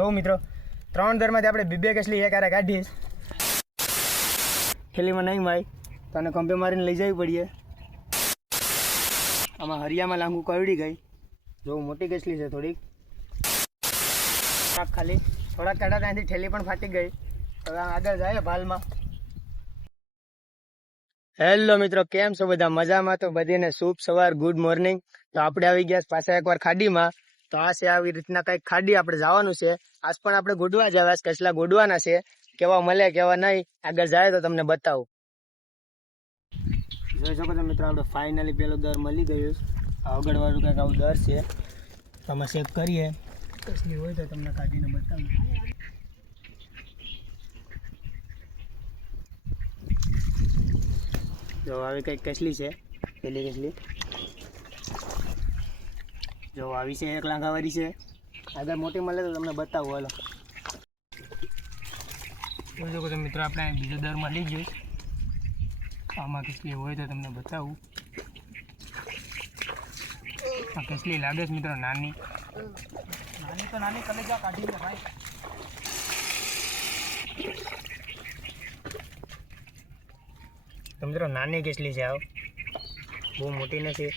જો મિત્રો 3 દરમાંથી આપણે બે કેસલી એક આરે કાઢીએ થેલીમાં નહીં માય તો આને કંપે મારીને લઈ જવી પડીએ આમાં હરિયામાં લાંગુ કરડી ગઈ જો મોટી કેસલી છે થોડીક ખાલી થોડાક કાઢા ત્યાંથી થેલી પણ ફાટી ગઈ હવે આગળ જાય ભાલમાં હેલો મિત્રો કેમ છો બધા મજામાં તો બધીને શુભ સવાર ગુડ મોર્નિંગ તો આપણે આવી ગયા પાછા એકવાર ખાડીમાં તો આ છે આવી રીતના કંઈક ખાડી આપણે જવાનું છે આજ પણ આપણે ગોડવા જવા કેટલા ગોડવાના છે કેવા મળે કેવા નહીં આગળ જાય તો તમને બતાવું જોઈ શકો છો મિત્રો આપણે ફાઇનલી પેલો દર મળી ગયું આગળવાળું કંઈક આવું દર છે તો અમે ચેક કરીએ કેટલી હોય તો તમને કાઢીને બતાવું જો આવી કંઈક કેસલી છે પેલી કેસલી જો આવી છે એક લાંઘાવાળી છે આગળ મોટી મળે તો તમને બતાવું હાલો જોઈ શકો છો મિત્રો આપણે બીજો દર મળી ગયો આમાં કેસલી હોય તો તમને બતાવું આ કેસલી લાગે છે મિત્રો નાની નાની તો નાની કલેજા કાઢી દે ભાઈ તો મિત્રો નાની કેસલી છે આવ બહુ મોટી નથી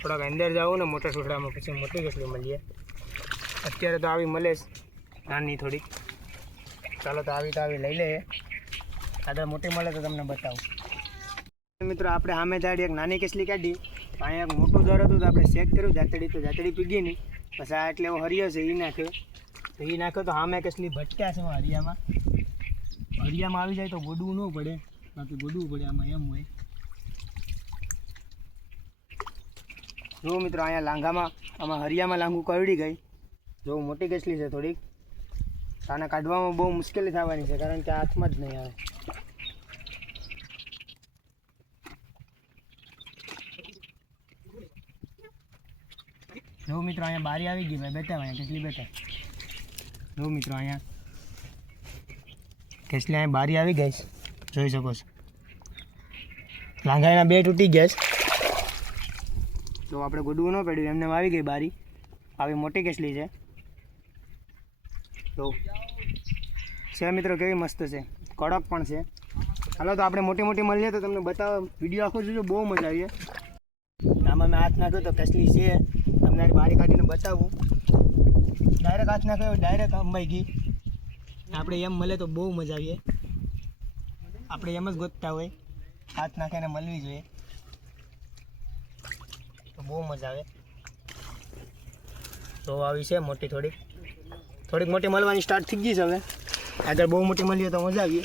થોડાક અંદર જાવું ને મોટા સુટડામાં પછી મોટી કેસલી મળીએ અત્યારે તો આવી મળે નાની થોડીક ચાલો તો આવી લઈ લઈએ આગળ મોટી મળે તો તમને બતાવું મિત્રો આપણે સામે દાડી એક નાની કેસલી કાઢી અહીંયા એક મોટું દર હતું તો આપણે ચેક કર્યું જાતડી પીગી નહીં પછી આ એટલે એવો હરિયો છે એ નાખ્યો તો સામે કેસલી ભટક્યા છે હરિયામાં આવી જાય તો ગોડવું ન પડે બાકી ગોડવું પડે આમાં એમ હોય જો મિત્રો અહીંયા લાંઘામાં આમાં હરિયામાં લાંઘું કરડી ગઈ જો મોટી કેસલી છે થોડીક આને કાઢવામાં બહુ મુશ્કેલી થવાની છે કારણ કે હાથમાં જ નહીં આવે જો મિત્રો અહીંયા બારી આવી ગઈ ભાઈ બેઠા અહીંયા કેટલી બેઠા જો મિત્રો અહીંયા કેટલી અહીંયા બારી આવી ગઈ જોઈ શકો છો લાંઘાના બે તૂટી ગયા તો આપણે ગોડવું ન પડ્યું એમને આવી ગઈ બારી આવી મોટી કેસલી છે તો છે મિત્રો કેવી મસ્ત છે કડક પણ છે હાલો તો આપણે મોટી મળીએ તો તમને બતાવો વિડીયો આખો જોજો બહુ મજા આવી આમાં મેં હાથ નાખ્યો તો કેસલી છે તમને બારી કાઢીને બતાવું ડાયરેક્ટ હાથ નાખ્યો ડાયરેક્ટ અંબાઈ ગઈ આપણે એમ મળે તો બહુ મજા આવીએ આપણે એમ જ ગોતતા હોય હાથ નાખીને મળવી જોઈએ તો બહુ મજા આવે તો આવી છે મોટી થોડીક મોટી મળવાની સ્ટાર્ટ થઈ ગઈ છે હવે આગળ બહુ મોટી મળીએ તો મજા આવીએ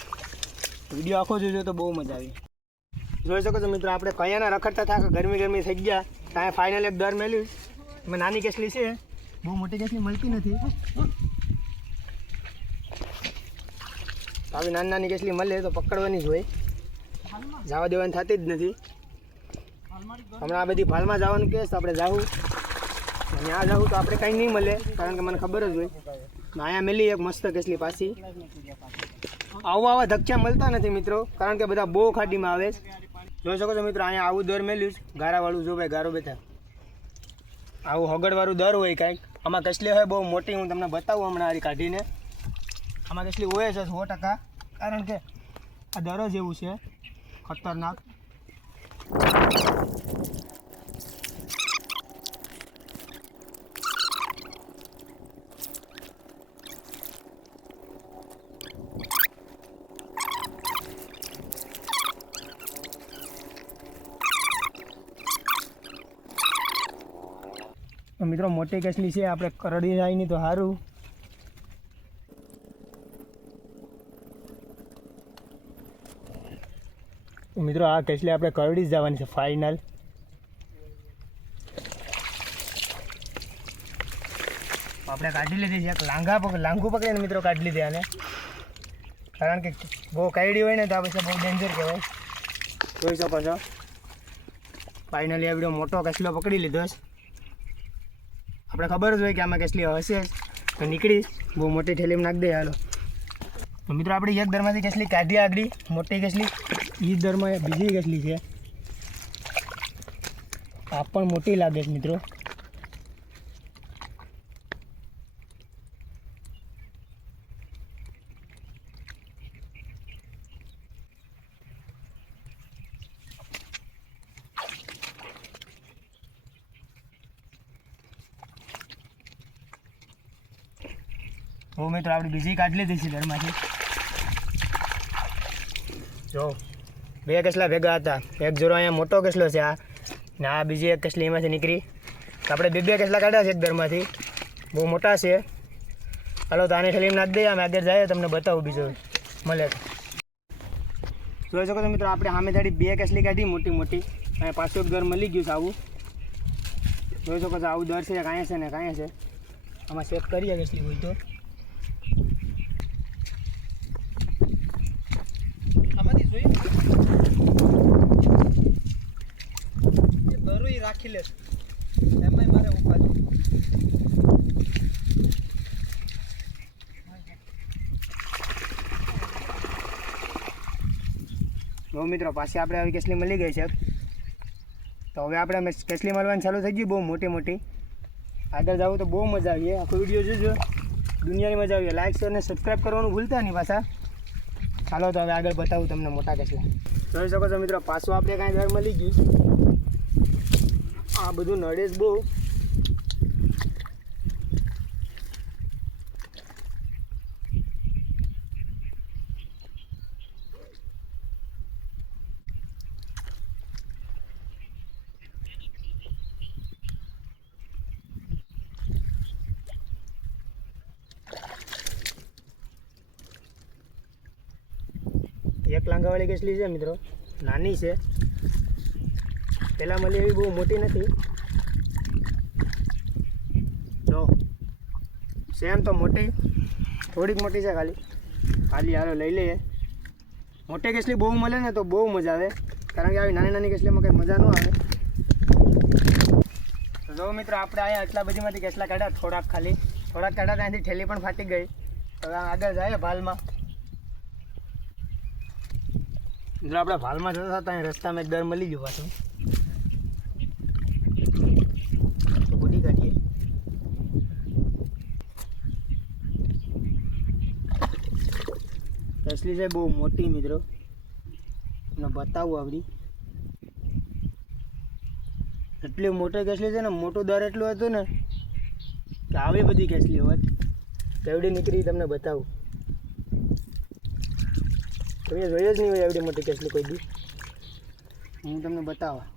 વિડીયો આખો જોજો તો બહુ મજા આવી જોઈ શકો છો મિત્રો આપણે કયાના રખડતા થાક ગરમી થઈ ગયા ત્યાં ફાઇનલ એક દર મેળ્યું એમાં નાની કેસલી છે બહુ મોટી કેસલી મળતી નથી આવી નાની કેસલી મળે તો પકડવાની જ હોય જવા દેવાની થતી જ નથી હમણાં આ બધી ભાલમાં જવાનું કહે તો આપણે જાવું ત્યાં જાવું તો આપણે કંઈ નહીં મળે કારણ કે મને ખબર જ હોય અહીંયા મેલી એક મસ્ત કેસલી પાછી આવા ધક્કા મળતા નથી મિત્રો કારણ કે બધા બહુ ખાડીમાં આવે જોઈ શકો છો મિત્રો અહીંયા આવું દર મેલ્યું ગારાવાળું જો ભાઈ ગારો બેઠા આવું હગડવાળું દર હોય કાંઈક આમાં કેસલી હોય બહુ મોટી હું તમને બતાવું હમણાં આરી કાઢીને આમાં કેસલી હોય છે 100% કારણ કે આ દર જ એવું છે ખતરનાક મિત્રો મોટી કેસલી છે આપણે કરડી જાય નહીં તો સારું મિત્રો આ કેસલી આપણે કરડી જ જવાની છે ફાઇનલ આપણે કાઢી લીધી છે એક લાંઘું પકડીને મિત્રો કાઢી લીધી આને કારણ કે બહુ કાઢી હોય ને તો આ પછી બહુ ડેન્જર કહેવાય જોઈ શકો છો ફાઇનલી આ વિડીયો મોટો કેસલો પકડી લીધો છે આપણે ખબર જ હોય કે આમાં કેસલી હશે તો નીકળી બહુ મોટી થેલીમાં નાખી દે હાલો તો મિત્રો આપણે એક દરમાંથી કેસલી કાઢી આગળ મોટી કેસલી એ દરમાં બીજી કેસલી છે આ પણ મોટી લાગે છે મિત્રો તો મિત્રો આપણે બીજી કાઢી લીધી છે ઘરમાંથી. જો 2 કેસલા ભેગા હતા. એક જોરો અહીંયા મોટો કેસલો છે આ, ને આ બીજી એક કેસલી એમાંથી નીકળી. તો આપણે 2 કેસલા કાઢ્યા છે એક ઘરમાંથી, બહુ મોટા છે. હાલો તો આને ઠેલીમાં નાખી દઈએ, અમે આગળ જઈએ તમને બતાવું બીજો મળે. જોઈ શકો છો મિત્રો, આપણે સામે થાળી 2 કેસલી કાઢી મોટી મોટી, અને પાછું એક ઘર મળી ગયું છે આવું. જોઈ શકો છો આવું દર છે, કાંઈ છે ને કાંઈ છે. આમાં ચેક કરીએ કેસલી હોય તો. આમાંથી જોઈએ બરોઈ રાખી લે એમાં મારે ઉપાડી. જો મિત્રો પાછી આપણે આવી કેસલી મળી ગઈ છે. તો હવે આપણે કેસલી મળવાની ચાલુ થઈ ગઈ બહુ મોટી મોટી. આગળ જાવું તો બહુ મજા આવી. આખો વિડીયો જોજો, દુનિયાની મજા આવી. લાઈક શેર અને સબસ્ક્રાઈબ કરવાનું ભૂલતા નહીં પાછા. ચાલો તો હવે આગળ બતાવું તમને મોટા કેસલા. જોઈ શકો છો મિત્રો, પાછું આપણે કાંઈ ઘર મળી ગયું. આ બધું નડે જ બહુ. એક લાંગાવાળી કેસલી છે મિત્રો, નાની છે. પહેલાં મળી એવી બહુ મોટી નથી. જો સેમ તો મોટી, થોડીક મોટી છે ખાલી હાલો લઈ લઈએ. મોટી કેસલી બહુ મળે ને તો બહુ મજા આવે, કારણ કે આવી નાની નાની કેસલીમાં કંઈ મજા ન આવે. તો જો મિત્રો, આપણે અહીંયા આટલા બધીમાંથી કેસલા કાઢ્યા, થોડાક કાઢ્યા. ત્યાંથી ઠેલી પણ ફાટી ગઈ. હવે આગળ જાય ભાલમાં. જો આપણે ભાલમાં જતા હતા, અહીં રસ્તામાં એક દર મળી ગયું પાછું. તો ગોડી કાઢીએ. કેસલી છે બહુ મોટી મિત્રો, તમને બતાવું આપણી. એટલી મોટી કેસલી છે ને, મોટું દર એટલું હતું ને કે આવી બધી કેસલી હોત. કેવડી નીકળી તમને બતાવું. તમે જોઈએ જ નહીં હોય એવડી મોટી કેસલી કોઈ દી. હું તમને બતાવવા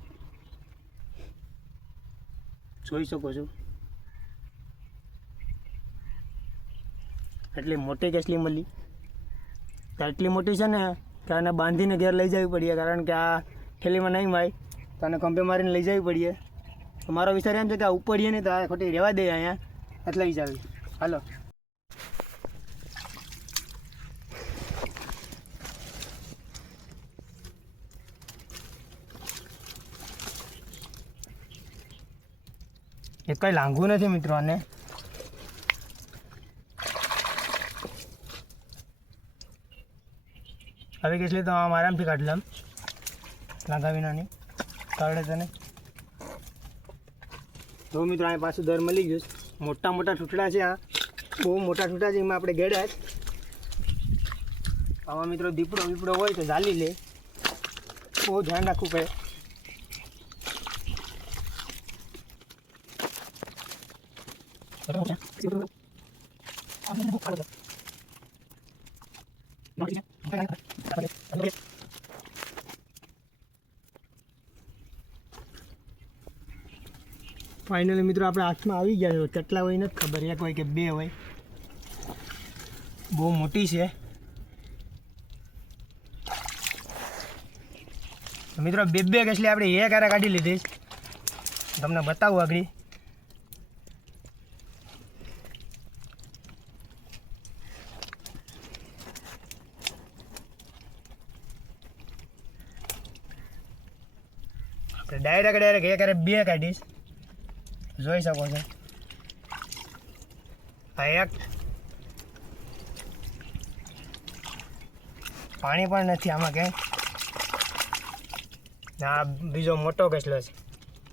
જોઈ શકો છો. એટલી મોટી કેસલી મળી. એટલી મોટી છે ને કે આને બાંધીને ઘેર લઈ જવી પડીએ, કારણ કે આ થેલીમાં નહીં માય તો આને ખંભે મારીને લઈ જવી પડીએ. તો મારો વિચાર એમ છે કે આ ઉપડીએ નહીં તો આ ખોટી રહેવા દઈએ અહીંયા, એટલે લઈ જાવી. હાલો એ કંઈ લાંઘવું નથી મિત્રો. આને હવે કેસલી તો આમ આરામથી કાઢી લઉં, લાંઘા વિનાની કાઢે તને. તો મિત્રો અહીં પાછું દર મળી ગયું. મોટા મોટા ઠૂંઠડા છે, આ બહુ મોટા ઠૂંઠડા છે. એમાં આપણે ગેડા આમાં મિત્રો દીપડો હોય તો ઝાલી લે, બહુ ધ્યાન રાખવું પડે. ફાઇનલી મિત્રો આપણે હાથમાં આવી ગયા છે. કેટલા હોય નથી ખબર, 1 હોય કે 2 હોય. બહુ મોટી છે મિત્રો. 2 કેસલી આપણે એક હારે કાઢી લીધી. તમને બતાવું આગળ. આપણે ડાયરેક્ટ એક હારે 2 કાઢીશ. જોઈ શકો છો આ એક. પાણી પણ નથી આમાં ક્યાંય. આ બીજો મોટો કેસલો છે.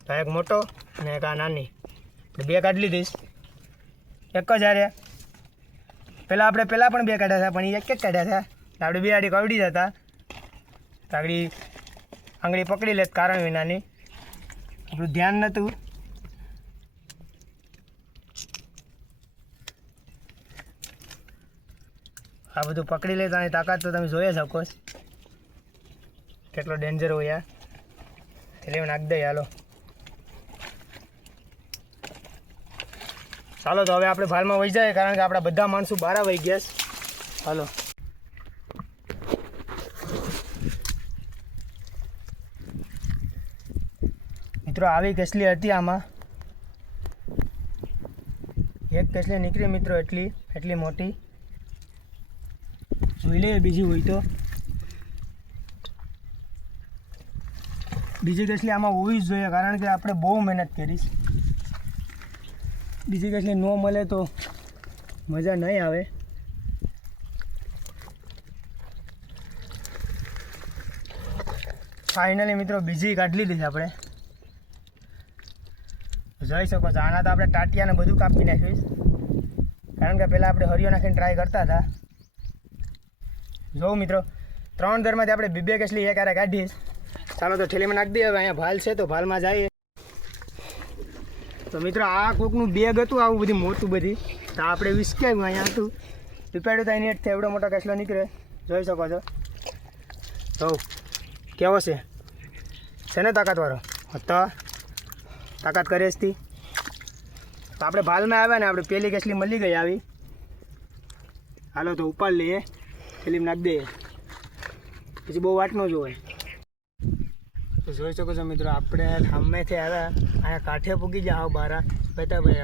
આ એક મોટો અને એક આ નાની. 2 કાઢી લીધીશ એક જ હારે. પહેલાં પણ 2 કાઢ્યા હતા, પણ એ એક કાઢ્યા હતા. આપણે 2 આડી કાઢી જતા આગળ આંગળી પકડી લેત કારણ વિનાની. આપણું ધ્યાન નહોતું. આ બધું પકડી લે તો આની તાકાત તો તમે જોઈ શકો છો કેટલો ડેન્જર હોય યાર. એટલે નાખ દે હાલો. ચાલો તો હવે આપણે ભાલમાં વહી જાય કારણ કે આપણા બધા માણસો 12 વાગી ગયા છે. હાલો મિત્રો આવી કેસલી હતી આમાં એક કેસલી નીકળી મિત્રો એટલી મોટી જોઈ લે. બીજી હોય તો બીજી કેસલી આમાં હોવી જ જોઈએ કારણ કે આપણે બહુ મહેનત કરીશ. બીજી કેસલી ન મળે તો મજા નહીં આવે. ફાઇનલી મિત્રો બીજી કાઢી લીધી છે આપણે. જોઈ શકો છો આના તો આપણે ટાટિયાને બધું કાપી નાખ્યું કારણ કે પહેલાં આપણે હરિયો નાખીને ટ્રાય કરતા હતા. જોઉં મિત્રો 3 દરમાંથી આપણે 2 કેસલી એક આરે કાઢીશ. ચાલો તો ઠેલીમાં નાખી દઈએ. હવે અહીંયા ભાલ છે તો ભાલમાં જઈએ. તો મિત્રો આ કોકનું બેગ હતું આવું બધી મોટું બધી તો આપણે વિસકાવ્યું અહીંયા હતું પીપાડ્યું તો એની હેઠથી એવડો મોટો કેસલો નીકળે. જોઈ શકો છો તો કેવો છે ને તાકાતવાળો તો તાકાત કરે જ થી. તો આપણે ભાલમાં આવ્યા ને આપણે પહેલી કેસલી મળી ગઈ આવી. હાલો તો ઉપાડ લઈએ ઠેલીમાં નાખી દઈએ પછી બહુ વાટ ન જોવાય. તો જોઈ શકો છો મિત્રો આપણે સામેથી આવ્યા અહીંયા કાંઠે પૂગી ગયા હાવ બારા બેઠા ભાઈ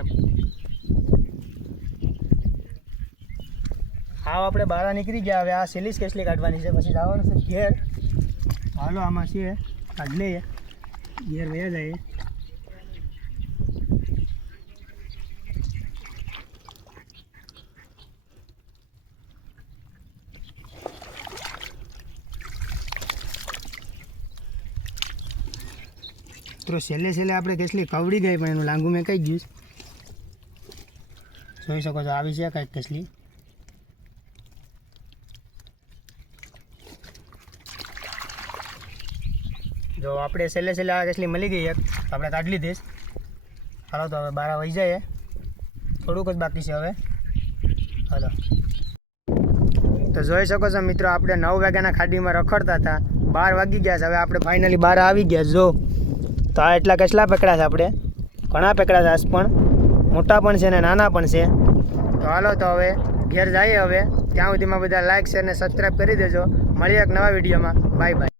હાવ આપણે બારા નીકળી ગયા. હવે આ સેલીસ કેસલી કાઢવાની છે પછી જવાનું છે ઘેર. હાલો આમાં છે કાઢ લઈએ ઘેર વયા જાય. મિત્રો છેલ્લે આપણે કેસલી કવડી ગઈ પણ એનું લાંગુ મેં કહી ગયું. જોઈ શકો છો આવી છે કંઈક કેસલી. જો આપણે છેલ્લે આ કેસલી મળી ગઈ એક આપણે કાઢી લીધીશ. હાલો તો હવે 12 વાગી જાય થોડુંક જ બાકી છે હવે. હાલો તો જોઈ શકો છો મિત્રો આપણે 9 વાગ્યાના ખાડીમાં રખડતા હતા 12 વાગી ગયા છે. હવે આપણે ફાઇનલી 12 આવી ગયા. જો તો આ એટલા કેસલા પકડ્યા છે આપણે ઘણા પકડ્યા છે. આજ પણ મોટા પણ છે ને નાના પણ છે. તો હાલો તો હવે ઘેર જઈએ. હવે ત્યાં સુધીમાં બધા લાઈક શેર ને સબસ્ક્રાઈબ કરી દેજો. મળીએ એક નવા વિડીયોમાં. Bye bye.